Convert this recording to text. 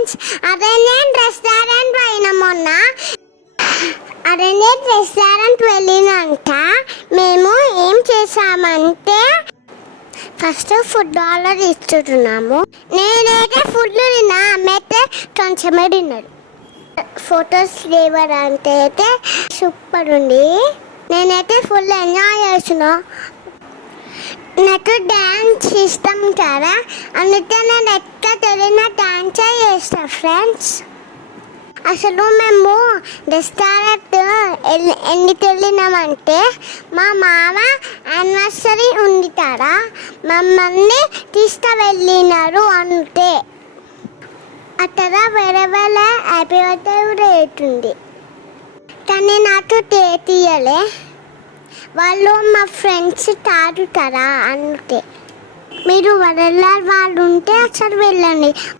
Friends, restaurant వెళ్ళినాక మేము ఏం చేసామంటే ఫస్ట్ ఫుడ్ ఆర్డర్ ఇస్తున్నాము. నేనైతే ఫుడ్ తిన్నా, అమ్మైతే కొంచెమే తిన్నాడు. ఫొటోస్ లేవడానికి అయితే సూపర్ ఉంది. నేనైతే ఫుల్ ఎంజాయ్ చేస్తున్నా. నాకు డ్యాన్స్ ఇష్టం కదా, అందుకే నేను ఎక్కడ తెలియన డ్యాన్సే చేస్తాను ఫ్రెండ్స్. అసలు మేము రెస్టారెంట్ ఎందుకు వెళ్ళినామంటే మా మామ యానివర్సరీ ఉంది కదా, మమ్మల్ని తీసుకువెళ్ళినారు అంతే. అక్కడ వేరే హ్యాపీ బర్త్డే కూడా అవుతుంది, కానీ నాకు తీయలే. వాళ్ళు మా ఫ్రెండ్స్ కాదు కదా అంతే. మీరు వరల్డ్ వాళ్ళు ఉంటే అసలు వెళ్ళండి.